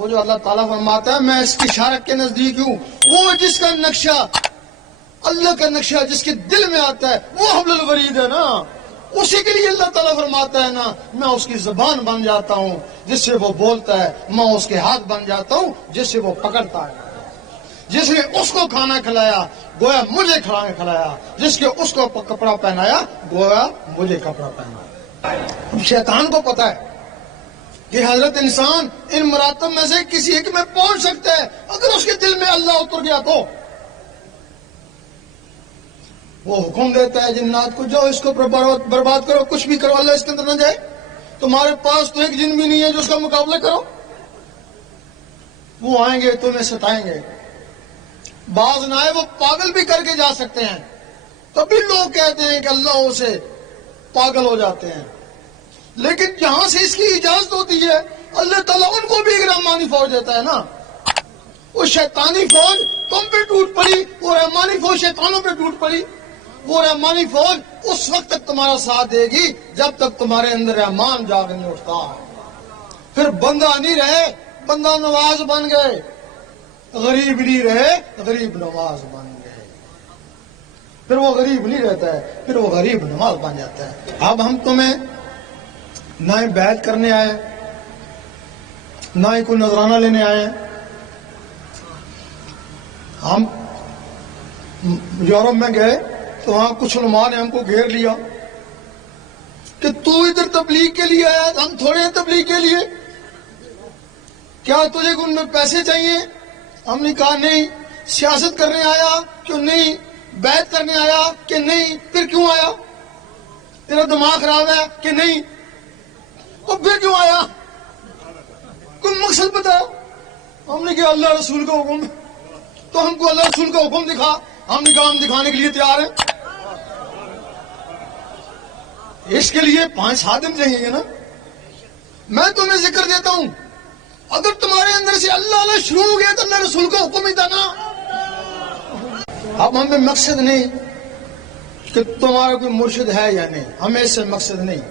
وہ جو اللہ تعالیٰ فرماتا ہے میں اس کی شارک کے نزدیک ہوں، وہ جس کا نقشہ اللہ کا نقشہ جس کے دل میں آتا ہے وہ حبل الورید ہے نا، اسی کے لیے اللہ تعالیٰ فرماتا ہے نا میں اس کی زبان بن جاتا ہوں جس سے وہ بولتا ہے، میں اس کے ہاتھ بن جاتا ہوں جس سے وہ پکڑتا ہے، جس نے اس کو کھانا کھلایا گویا مجھے کھانا کھلایا، جس کے اس کو کپڑا پہنایا گویا مجھے کپڑا پہنایا۔ شیطان کو پتا ہے کہ حضرت انسان ان مراتب میں سے کسی ایک میں پہنچ سکتا ہے، اگر اس کے دل میں اللہ اتر گیا تو وہ حکم دیتا ہے جنات کو جاؤ اس کو برباد کرو، کچھ بھی کرو، اللہ اس کے اندر نہ جائے، تمہارے پاس تو ایک جن بھی نہیں ہے جو اس کا مقابلہ کرو، وہ آئیں گے تمہیں ستائیں گے، بعض نہ آئے وہ پاگل بھی کر کے جا سکتے ہیں، تبھی لوگ کہتے ہیں کہ اللہ سے پاگل ہو جاتے ہیں، لیکن جہاں سے اس کی اجازت ہوتی ہے اللہ تعالیٰ ان کو بھی ایک رحمانی فوج دیتا ہے نا، وہ شیطانی فوج تم پہ ٹوٹ پڑی، وہ رحمانی فوج شیطانوں پہ ٹوٹ پڑی، وہ رحمانی فوج اس وقت تک تمہارا ساتھ دے گی جب تک تمہارے اندر رحمان جاگ نہیں اٹھتا، پھر بندہ نہیں رہے بندہ نواز بن گئے، غریب نہیں رہے غریب نواز بن گئے، پھر وہ غریب نہیں رہتا ہے پھر وہ غریب نواز بن جاتا ہے۔ اب ہم تمہیں نہ ہی بیعت کرنے آئے نہ ہی کوئی نذرانہ لینے آئے، ہم یورپ میں گئے تو وہاں کچھ علماء نے ہم کو گھیر لیا کہ تو ادھر تبلیغ کے لیے آیا، ہم تھوڑے ہیں تبلیغ کے لیے، کیا تجھے ان میں پیسے چاہیے؟ ہم نے کہا نہیں۔ سیاست کرنے آیا کیوں نہیں؟ بیعت کرنے آیا کہ نہیں؟ پھر کیوں آیا؟ تیرا دماغ خراب ہے کہ نہیں؟ اور پھر کیوں آیا؟ کوئی مقصد بتاؤ۔ ہم نے کہا اللہ رسول کا حکم، تو ہم کو اللہ رسول کا حکم دکھا، ہم نے کہا ہم دکھانے کے لیے تیار ہیں، اس کے لیے 5-7 دن چاہیے نا۔ میں تمہیں ذکر دیتا ہوں اگر تمہارے اندر سے اللہ اللہ شروع ہو گیا تو اللہ رسول کا حکم ہی تھا نا۔ اب ہمیں مقصد نہیں کہ تمہارا کوئی مرشد ہے یا نہیں، ہمیں اس سے مقصد نہیں،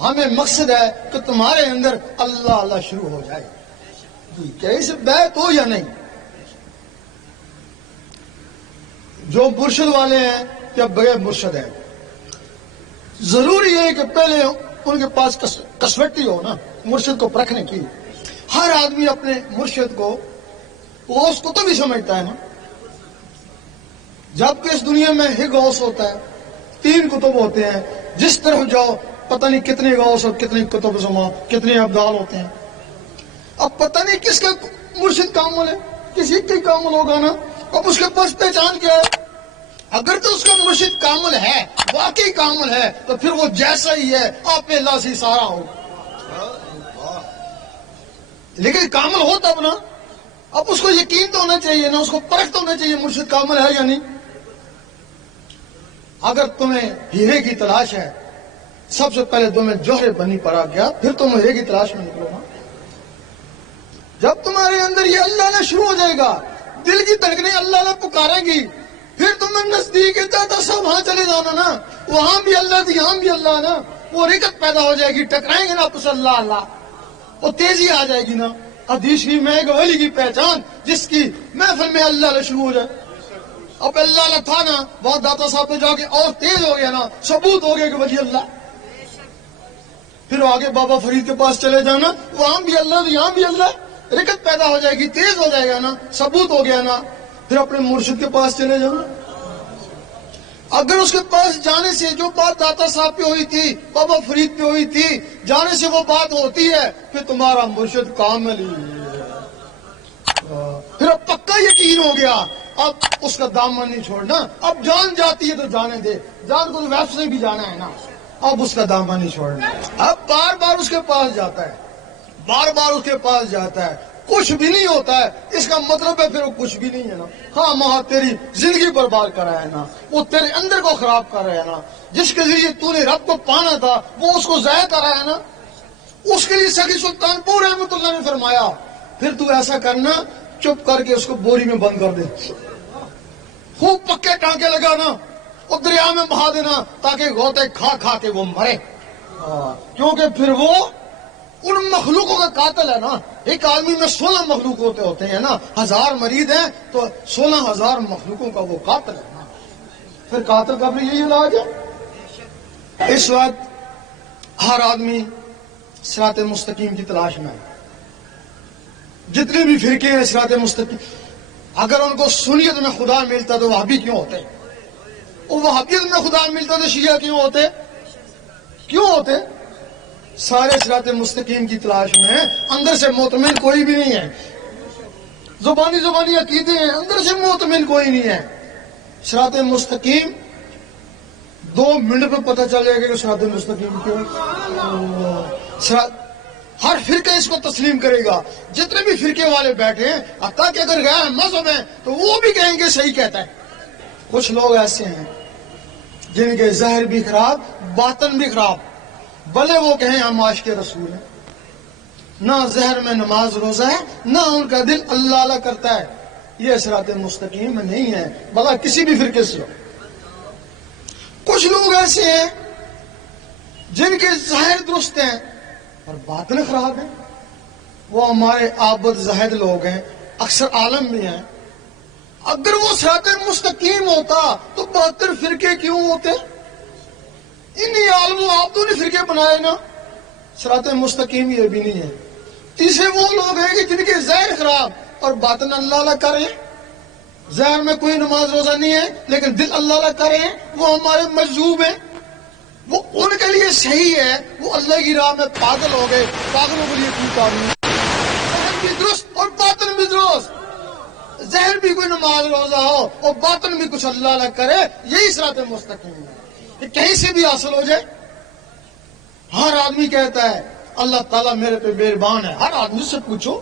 ہمیں مقصد ہے کہ تمہارے اندر اللہ اللہ شروع ہو جائے، کیا اس بیعت ہو یا نہیں۔ جو مرشد والے ہیں یا بغیر مرشد ہیں، ضروری ہے کہ پہلے ان کے پاس کسوٹی ہو نا مرشد کو پرکھنے کی۔ ہر آدمی اپنے مرشد کو وہ اس کو تو بھی سمجھتا ہے نا، جبکہ اس دنیا میں ہی غوث ہوتا ہے، 3 کتب ہوتے ہیں، جس طرف جاؤ پتہ نہیں کتنے غوث اور کتنے کتب زمان کتنے ابدال ہوتے ہیں، اب پتہ نہیں کس کا مرشد کامل ہے، کسی کا کامل ہوگا نا۔ اب اس کے پاس پہچان کیا ہے؟ اگر تو اس کا مرشد کامل ہے، واقعی کامل ہے، تو پھر وہ جیسا ہی ہے آپ پہ اللہ سے سارا ہو، لیکن کامل ہو تب نا۔ اب اس کو یقین تو ہونا چاہیے نا، اس کو پرکھ تو ہونا چاہیے مرشد کامل ہے یا نہیں۔ اگر تمہیں ہیرے کی تلاش ہے سب سے پہلے تمہیں جوہر بنی پڑا گیا، پھر تم ہیرے کی تلاش میں نکلو نا۔ جب تمہارے اندر یہ اللہ نہ شروع ہو جائے گا، دل کی دھڑکنیں اللہ نہ پکارے گی، پھر تمہیں نزدیک چاہتا سب وہاں چلے جانا نا، وہاں بھی اللہ تھی یہاں بھی اللہ نا، وہ رکت پیدا ہو جائے گی، ٹکرائیں گے نا آپس اللہ اللہ، وہ تیزی آ جائے گی نا۔ حدیث میں ایک ولی کی پہچان جس کی محفل میں اللہ اللہ شروع ہو جائے، اب اللہ اللہ تھا نا، بہت داتا صاحب پہ جا کے اور تیز ہو گیا نا، ثبوت ہو گیا کہ ولی اللہ، پھر آگے بابا فرید کے پاس چلے جانا، وہاں بھی اللہ یہاں بھی اللہ، رکت پیدا ہو جائے گی، تیز ہو جائے گا نا، ثبوت ہو گیا نا، پھر اپنے مرشد کے پاس چلے جانا۔ اگر اس کے پاس جانے سے جو بات داتا صاحب پہ ہوئی تھی، بابا فرید پہ ہوئی تھی، جانے سے وہ بات ہوتی ہے، پھر تمہارا مرشد کامل ہی ہے، پھر اب پکا یقین ہو گیا، اب اس کا دامن نہیں چھوڑنا، اب جان جاتی ہے تو جانے دے، جان کو تو ویب سے بھی جانا ہے نا، اب اس کا دامن نہیں چھوڑنا، اب بار بار اس کے پاس جاتا ہے، بار بار اس کے پاس جاتا ہے، کچھ بھی نہیں ہوتا ہے، اس کا مطلب ہے پھر وہ کچھ بھی نہیں ہے نا، ہاں ماں تیری زندگی برباد کر رہا ہے نا، وہ تیرے اندر کو خراب کر رہا ہے نا، جس کے ذریعے تو نے رب کو پانا تھا وہ اس کو ضائع کر رہا ہے نا۔ اس کے لیے سخی سلطان پور رحمۃ اللہ نے فرمایا پھر تو ایسا کرنا، چپ کر کے اس کو بوری میں بند کر دے، خوب پکے ٹانکے لگانا اور دریا میں بہا دینا تاکہ غوطے کھا کھا کے وہ مرے، کیونکہ پھر وہ ان مخلوقوں کا قاتل ہے نا. ایک آدمی میں 16 مخلوق ہوتے ہیں نا, 1000 مریض ہیں تو 16,000 مخلوقوں کا وہ قاتل ہے نا. پھر قاتل کا بھی یہی علاج ہے. اس وقت ہر آدمی صراط مستقیم کی تلاش میں ہے. جتنے بھی فرقے ہیں صراط مستقیم, اگر ان کو سنیت میں خدا ملتا تو وہابی کیوں ہوتے, اور وہابیت میں خدا ملتا تو شیعہ کیوں ہوتے. سارے صراط مستقیم کی تلاش میں, اندر سے مطمئن کوئی بھی نہیں ہے. زبانی عقیدے ہیں, اندر سے مطمئن کوئی نہیں ہے. صراط مستقیم 2 منٹ میں پتہ چل جائے گا کہ صراط مستقیم کیوں. ہر فرقہ اس کو تسلیم کرے گا. جتنے بھی فرقے والے بیٹھے ہیں, حتیٰ کہ اگر غیر مذہب ہیں تو وہ بھی کہیں گے صحیح کہتا ہے. کچھ لوگ ایسے ہیں جن کے ظاہر بھی خراب, باطن بھی خراب, بھلے وہ کہیں ہم عاشق رسول ہیں, نہ ظاہر میں نماز روزہ ہے, نہ ان کا دل اللہ اللہ کرتا ہے. یہ صراط مستقیم نہیں ہے, بھلا کسی بھی فرقے سے ہو. کچھ لوگ ایسے ہیں جن کے ظاہر درست ہیں اور باطن خراب ہیں. وہ ہمارے عابد زاہد لوگ ہیں, اکثر عالم بھی ہیں. اگر وہ صراط مستقیم ہوتا تو 72 فرقے کیوں ہوتے؟ انہی عالم و عابدوں نے فرقے بنائے نا. صراط مستقیم یہ بھی نہیں ہے. تیسرے وہ لوگ ہیں کہ جن کے ظاہر خراب اور باطن اللہ اللہ کریں. ظاہر میں کوئی نماز روزہ نہیں ہے لیکن دل اللہ اللہ کریں, وہ ہمارے مجذوب ہیں. وہ ان کے لیے صحیح ہے, وہ اللہ کی راہ میں پاگل ہو گئے. پاگلوں کے لیے کوئی کام نہیں. ظاہر بھی درست اور باطن بھی درست. ظاہر بھی کوئی نماز روزہ ہو اور باطن بھی کچھ اللہ اللہ کرے, یہی صراط مستقیم ہے. کہ کہیں سے بھی حاصل ہو جائے. ہر آدمی کہتا ہے اللہ تعالیٰ میرے پہ مہربان ہے. ہر آدمی سے پوچھو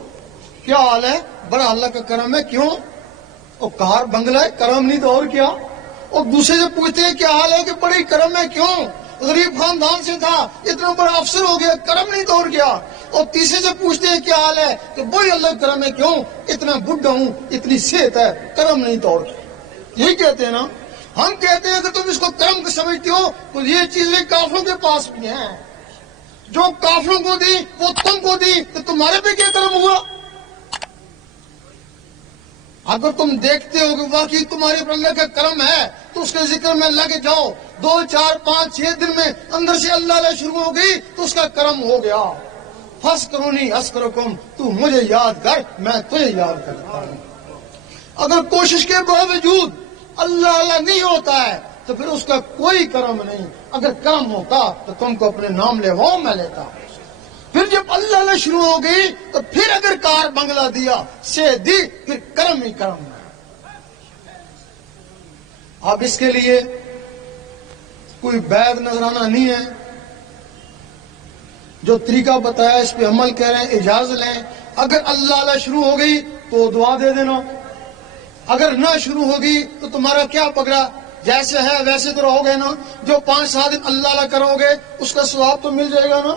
کیا حال ہے, بڑا اللہ کا کرم ہے. کیوں؟ اور کار بنگلہ ہے, کرم نہیں تو اور کیا. اور دوسرے سے پوچھتے ہیں کیا حال ہے, کہ بڑی کرم ہے. کیوں؟ غریب خاندان سے تھا, اتنا بڑا افسر ہو گیا, کرم نہیں تو اور کیا. اور تیسرے سے پوچھتے ہیں کیا حال ہے, کہ بڑی اللہ کرم ہے. کیوں؟ اتنا بڈھا ہوں, اتنی صحت ہے, کرم نہیں تو اور کیا. یہی کہتے ہیں نا. ہم کہتے ہیں کہ تم اس کو کرم سمجھتے ہو تو یہ چیزیں کافروں کے پاس بھی ہیں. جو کافروں کو دی وہ تم کو دی, تو تمہارے پہ کیا کرم ہوا؟ اگر تم دیکھتے ہو کہ واقعی تمہارے پر اللہ کا کرم ہے تو اس کے ذکر میں لگے جاؤ. 2 4 5 6 دن میں اندر سے اللہ اللہ شروع ہو گئی تو اس کا کرم ہو گیا. فَاسْكُرُونِي أَذْكُرْكُمْ, تو مجھے یاد کر میں تجھے یاد کرتا ہوں. اگر کوشش کے باوجود اللہ اللہ نہیں ہوتا ہے تو پھر اس کا کوئی کرم نہیں. اگر کرم ہوتا تو تم کو اپنے نام لیواؤں میں لیتا. پھر جب اللہ اللہ شروع ہو گئی تو پھر اگر کار بنگلہ دیا سے دی, پھر کرم ہی کرم ہے. اب اس کے لیے کوئی بیعت نذرانہ نہیں ہے. جو طریقہ بتایا اس پہ عمل کریں, اجازت لیں. اگر اللہ اللہ شروع ہو گئی تو دعا دے دینا, اگر نہ شروع ہوگی تو تمہارا کیا پکڑا, جیسے ہے ویسے تو رہو گے نا. جو 5-7 دن اللہ اللہ کرو گے اس کا ثواب تو مل جائے گا نا.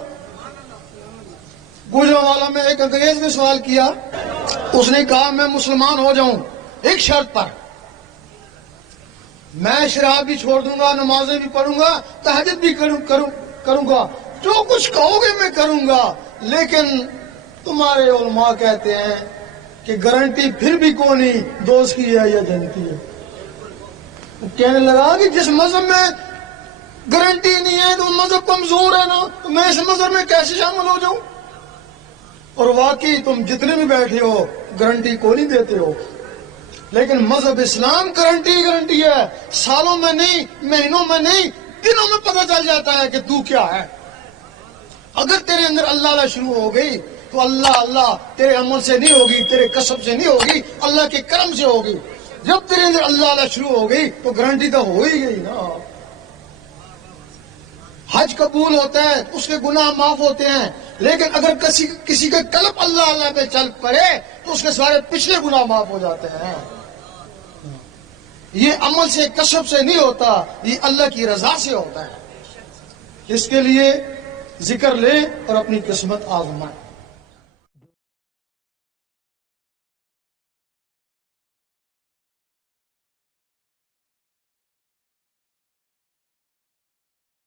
گوجرانوالا میں ایک انگریز نے سوال کیا. اس نے کہا میں مسلمان ہو جاؤں ایک شرط پر, میں شراب بھی چھوڑ دوں گا, نمازیں بھی پڑھوں گا, تہجد بھی کروں گا, جو کچھ کہو گے میں کروں گا, لیکن تمہارے علماء کہتے ہیں کہ گارنٹی پھر بھی کون نہیں, دوست کی ہے یا جنتی ہے. وہ کہنے لگا کہ جس مذہب میں گارنٹی نہیں ہے تو مذہب کمزور ہے نا, تو میں اس مذہب میں کیسے شامل ہو جاؤں. اور واقعی تم جتنے بھی بیٹھے ہو گارنٹی کو نہیں دیتے ہو, لیکن مذہب اسلام گارنٹی ہے. سالوں میں نہیں, مہینوں میں نہیں, دنوں میں پتہ چل جاتا ہے کہ تو کیا ہے. اگر تیرے اندر اللہ اللہ شروع ہو گئی تو اللہ اللہ تیرے عمل سے نہیں ہوگی, تیرے کسب سے نہیں ہوگی, اللہ کے کرم سے ہوگی. جب تیرے اندر اللہ اللہ شروع ہو گئی تو گارنٹی تو ہو ہی گئی نا. حج قبول ہوتا ہے, اس کے گناہ معاف ہوتے ہیں, لیکن اگر کسی کا قلب اللہ اللہ پہ چل پڑے تو اس کے سارے پچھلے گناہ معاف ہو جاتے ہیں. یہ عمل سے کسب سے نہیں ہوتا, یہ اللہ کی رضا سے ہوتا ہے. اس کے لیے ذکر لے اور اپنی قسمت آزمائے.